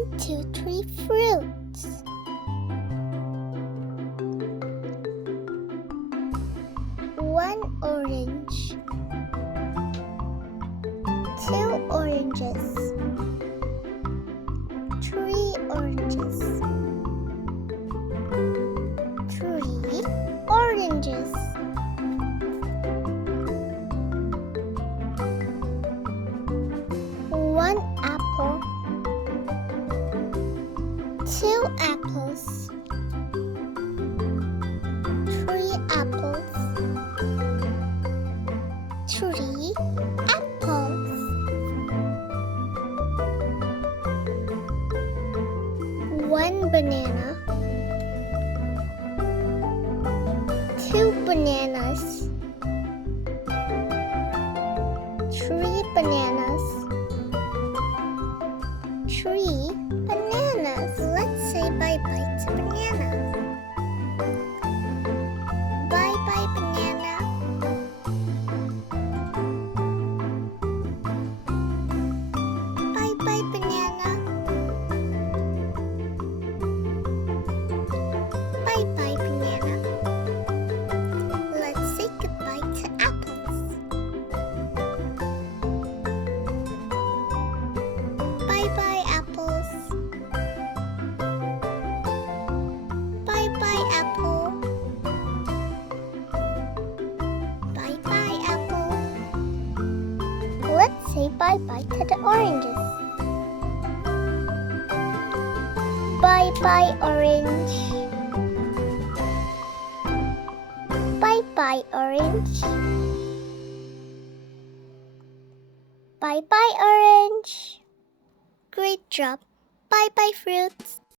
1, 2, 3 fruits. 1 orange. 2 oranges. 3 oranges. 3 oranges. 1 apple. 2 apples. 3 apples. 3 apples. 1 banana. 2 bananas. 3 bananas. 3 bananas. Let's say bye-bye to bananas. Bye-bye, banana. Bye-bye, banana. Bye-bye, banana. Let's say goodbye to apples. Bye-bye, apples. Bye-bye, apple. Bye-bye, apple. Let's say bye-bye to the oranges. Bye-bye, orange. Bye-bye, orange. Bye-bye, orange. Great job. Bye-bye, fruits.